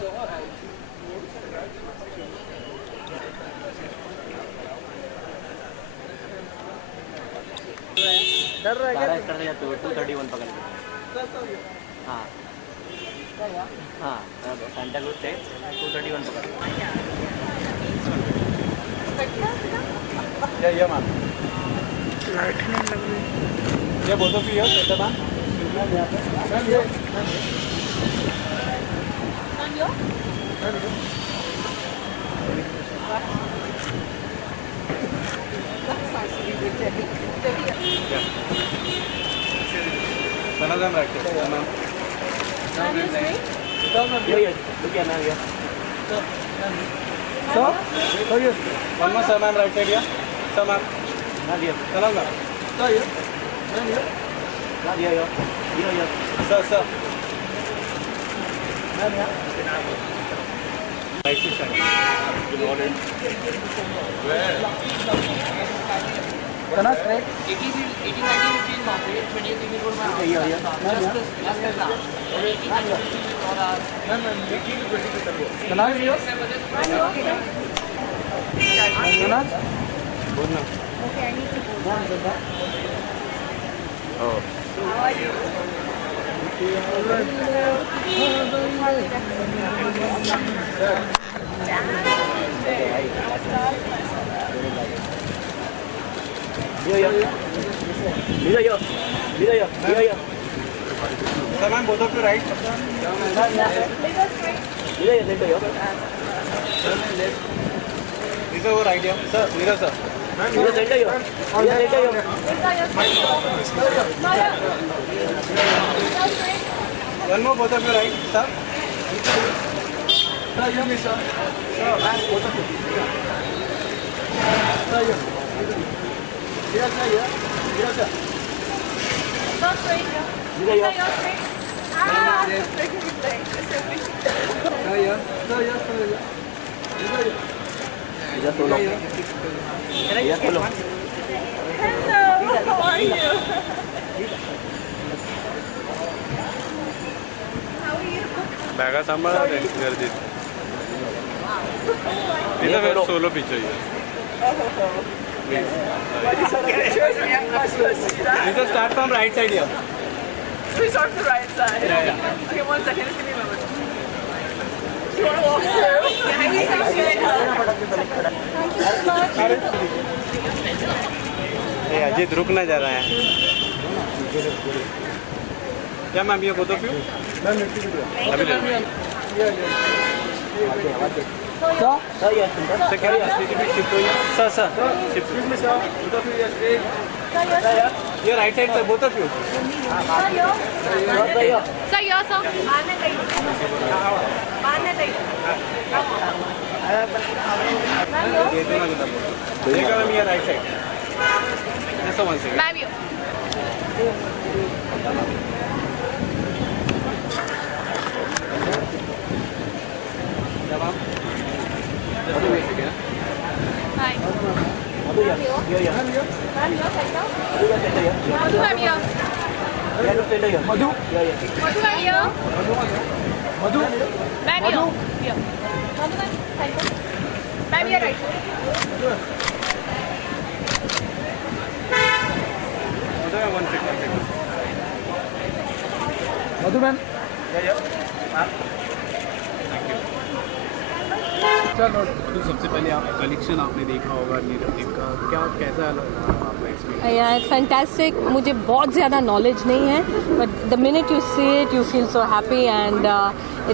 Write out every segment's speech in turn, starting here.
डर रहा है क्या? 231 पकड़ के। हाँ हाँ सांता क्रूज से 231 पकड़। ये मैम लाइट नहीं लग रही। ये बोल दो फिर ये ma'am One of them right there, ma'am. Look here, ma'am, here. So, yes. One more, sir, ma'am, right side here. Sir, ma'am. Not here. Hello, ma'am. Sir, here. Ma'am, here. Not here, here. Here, here. Sir, sir. Ma'am, here. Right to side. Good morning. Where? Kana straight. 80, 90 rupees market, 20 rupees for my Here, here. Kana here. Kana. Good now. Okay, I need to go. Oh. How are you? Here, here. Here, here. Here, here. Here, here. Sir, ma'am, both of you right. Here, here. Center, here. This is our right here. Sir, Neera, sir. Here, center, here. Here, center, here. One more, both of you right. Sir. Sir, you miss, sir. Sir, ma'am, both of you. Sir, you. Here, sir, here. Here, sir. Not straight. Here, here. Ah, Sir, here. Sir, here, sir, here. Just follow. Just follow. hello. How are you? How are you? बॅगा सांभाळा रे गर्दीत इथं वेळ solo picture इथं start from right side here We start the right side. Yeah. Okay, 1 second. Just give me a moment. Do you want to walk through? Thank you so much. Ajit रुक ना जा रहा है क्या मैम ये both of you अभी ले Sir, yes, center. Sir क्या शिफ्ट हो सर सर शिफ्ट ये right side sir both of you Sir, here. Sir, yes, sir. ये दोनों देखा मैम ये राइट साइड जैसा one second Ma'am, you. Hi. Here, here. Ma'am, your center. Here, center, here. Madhu, ma'am, here. Here, look center, here. Madhu Here, here. Madhu, ma'am, here. Madhu Ma'am, here. Here. Madhu, ma'am, center. Ma'am, here, right. One second Madhu ma'am चलो तो सबसे पहले आप collection आपने देखा होगा नीरव का क्या कैसा आपका एक्सपीरियंस Yeah, it's fantastic. मुझे बहुत ज़्यादा knowledge नहीं है, but the minute you see it, you feel so happy and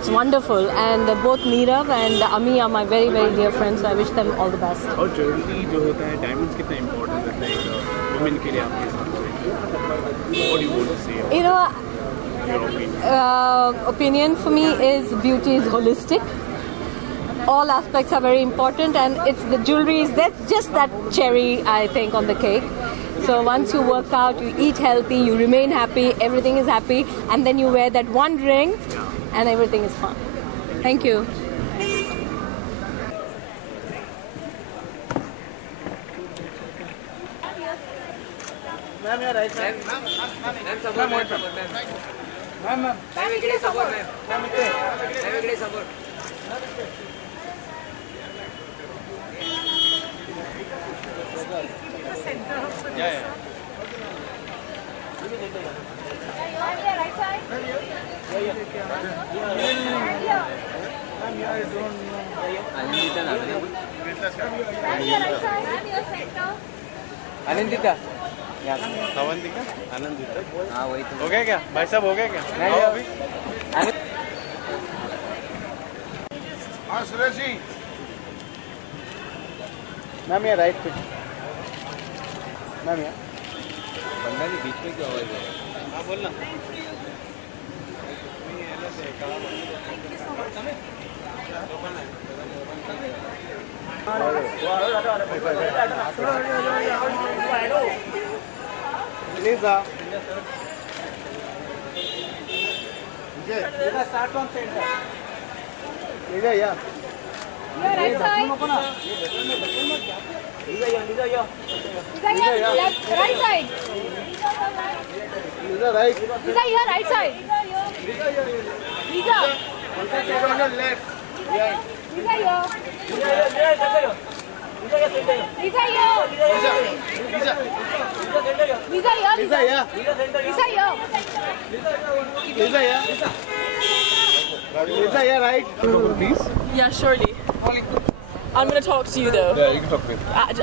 it's wonderful. And both Neerav and Ami are my very very dear friends. So I wish them all the best. और jewellery जो होता है diamonds कितना important रहता है एक women के लिए आपके हिसाब से what do you want to say You know, your opinion opinion for me is beauty is holistic. All aspects are very important, and it's the jewelry is that just that cherry I think on the cake. So once you work out, you eat healthy, you remain happy, everything is happy, and then you wear that one ring, and everything is fun. Thank you. Ma'am यार right ma'am Ma'am, support, ma'am, support, ma'am. Ma'am Ma'am, इकडे support, ma'am. Ma'am, इकडे support. Anandita Avantika Anandita हाँ वही तो हो गया क्या भाई साहब हो गया क्या आओ अभी हाँ सुरेश जी मैम ये राइट पे मैम ये बंदा जी बीच में क्या आवाज है हाँ बोलना please start from centre Lisa या Your right side. लीजा या Lisa, your left, right side. Lisa right Lisa, your right side. Lisa. left Lisa, your. Lisa, your. Lisa, your. Lisa या Lisa, your. लीजा या Lisa या right please Yeah, surely. I'm going to talk to you though. yeah you can talk with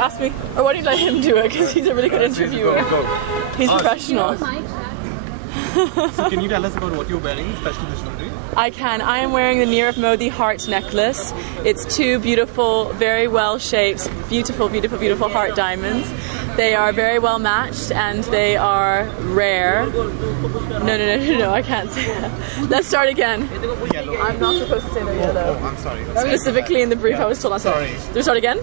Ask me, or why don't you let him do it? Because he's a really good interviewer. He's professional. So can you tell us about what you're wearing, especially the jewelry? I can. I am wearing the Nirav Modi heart necklace. It's two beautiful, very well shaped, beautiful, beautiful, beautiful heart diamonds. They are very well matched and they are rare. No, I can't say that. Let's start again. Yellow. I'm not supposed to say they're yellow. Oh, I'm sorry. Specifically in the brief, I was told not to. Sorry. Do we start again?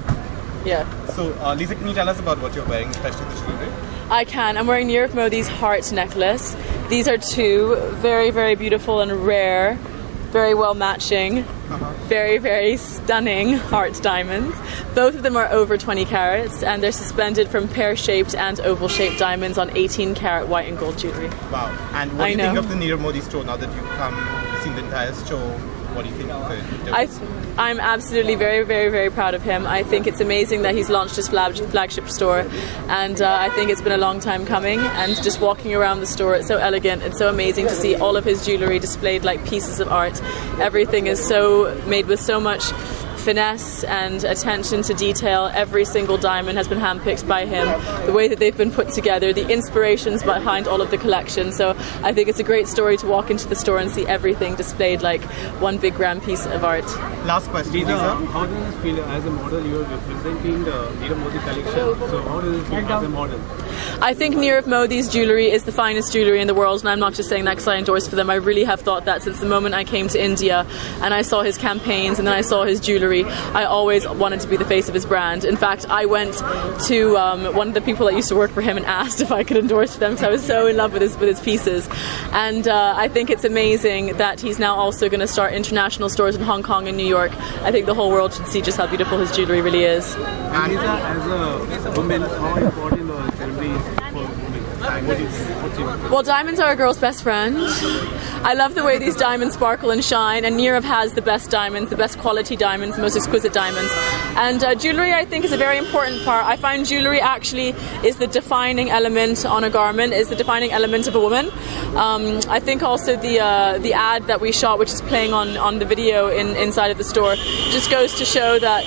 Yeah. So, Lisa, can you tell us about what you're wearing, especially the jewelry? I can. I'm wearing Nirav Modi's heart necklace. These are two very, very beautiful and rare, very well matching, very, very stunning heart diamonds. Both of them are over 20 carats and they're suspended from pear-shaped and oval-shaped diamonds on 18-carat white and gold jewelry. Wow. And what I do you think know. of the Nirav Modi store now that you've seen the entire store? What do you think of it? I'm absolutely very, very, very proud of him. I think it's amazing that he's launched his flagship store, and I think it's been a long time coming. And just walking around the store, it's so elegant. It's so amazing to see all of his jewelry displayed like pieces of art. Everything is so made with so much finesse and attention to detail. Every single diamond has been handpicked by him. The way that they've been put together, the inspirations behind all of the collection. So I think it's a great story to walk into the store and see everything displayed like one big grand piece of art. Last question, Lisa. How does it feel as a model? You are representing the Nirav Modi collection. So how does it feel as a model? I think Nirav Modi's jewellery is the finest jewellery in the world, and I'm not just saying that because I endorse for them. I really have thought that since the moment I came to India and I saw his campaigns and then I saw his jewellery. I always wanted to be the face of his brand. In fact, I went to one of the people that used to work for him and asked if I could endorse for them because I was so in love with his pieces. And I think it's amazing that he's now also going to start international stores in Hong Kong and New York. I think the whole world should see just how beautiful his jewellery really is. And Lisa, as a woman, how important are jewelry for women? What's your Well, diamonds are a girl's best friend. I love the way these diamonds sparkle and shine, and Nirav has the best diamonds, the best quality diamonds, the most exquisite diamonds. And jewellery, I think, is a very important part. I find jewellery actually is the defining element on a garment, is the defining element of a woman. I think also the ad that we shot, which is playing on the video inside of the store, just goes to show that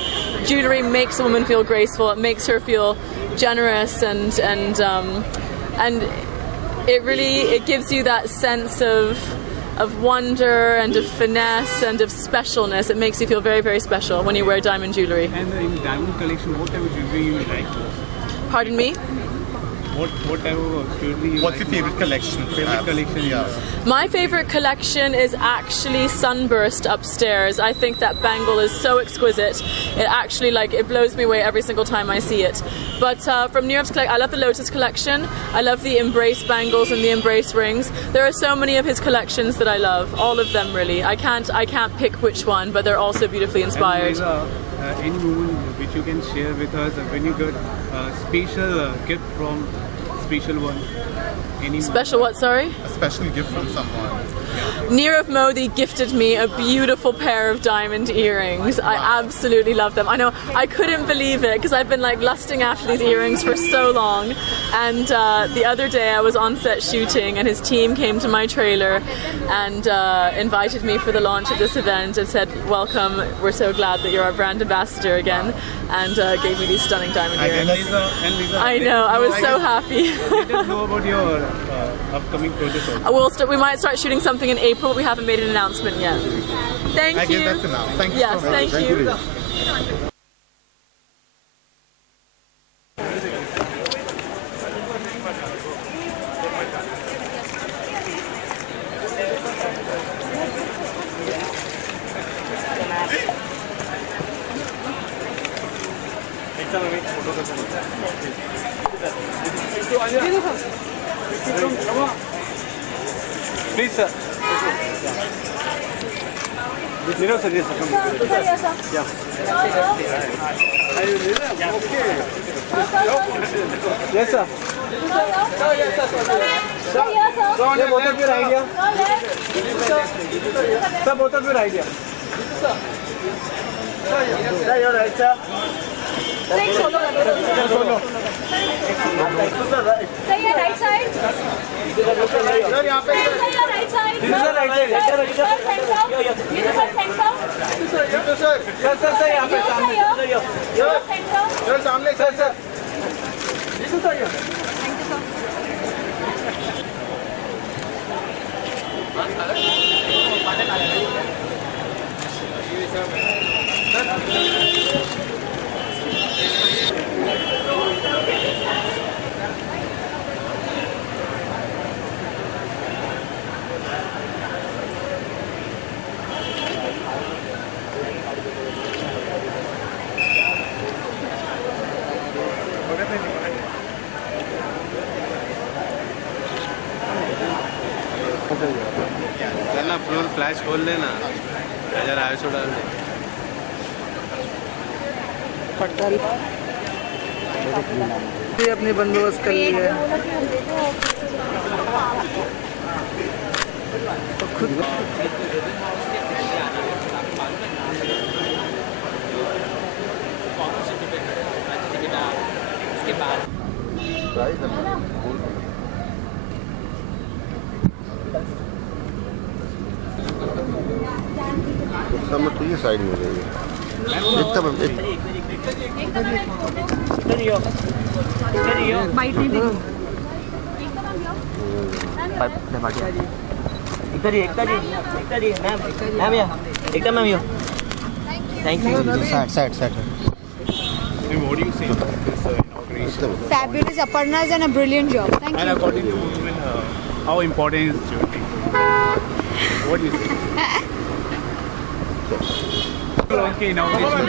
jewellery makes a woman feel graceful. It makes her feel generous and it gives you that sense of wonder and of finesse and of specialness. It makes you feel very, very special when you wear diamond jewellery. And in diamond collection, what type of jewelry you like? Pardon me? What type of jewelry you What's like? your favorite collection? Favorite collection? Yeah. My favorite collection is actually Sunburst upstairs. I think that bangle is so exquisite. It actually, it blows me away every single time I see it. But from Nirav's collection, I love the Lotus collection. I love the embrace bangles and the embrace rings. There are so many of his collections that I love. All of them, really. I can't pick which one, but they're also beautifully inspired. And any moment which you can share with us when you got a special gift from special one? Any Special what, sorry? A special gift from someone. Nirav Modi gifted me a beautiful pair of diamond earrings. I absolutely love them. I know, I couldn't believe it because I've been like lusting after these earrings for so long. And the other day I was on set shooting and his team came to my trailer and invited me for the launch of this event and said, welcome, we're so glad that you're our brand ambassador again, and gave me these stunning diamond earrings. I know, I was so happy. Let us know about your upcoming project also. We might start shooting something in April. We haven't made an announcement yet. Thank you. I guess that's enough. Thank you Yes, so much. thank you. Please, sir. Nirav, sir, yes, sir. Yeah. Yes, sir. Sir, both of your idea. Sir, both of your idea. Sir, your right, sir. Solo. Say your right side. Sir यहाँ पे Say your right side. This is the right side. Center. Sir, यहाँ पे सामने. Center. Sir सामने sir चलना floor flash खोल लेना नजर आए सो डाल दे ये अपनी बंदोबस्त कर ली है समझ तो ये साइड में रहेगी एकदम What do you say about this inauguration? Fabulous. Aparna has done a brilliant job. Thank And you. according to women, how important is jewelry? What do you think? Okay, inauguration.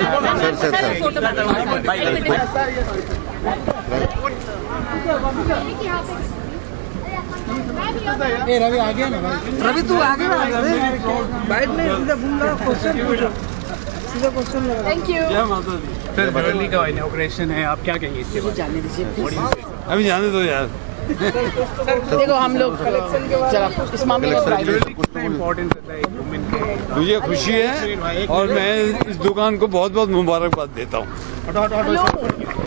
Ravi आ गया ना रवि तू आगे ना बैठ नहीं सीधा घूम रहा क्वेश्चन पूछो सीधा क्वेश्चन लगा Thank you. सर ज्वेलरी का इनॉग्रेशन है आप क्या कहेंगे इसके बारे जाने दीजिए में अभी जाने दो यार देखो हम लोग चला इस मामले में ज्वेलरी कितना इम्पोर्टेंस रहता है एक वुमेन के मुझे खुशी है और मैं इस दुकान को बहुत बहुत मुबारकबाद देता हूँ।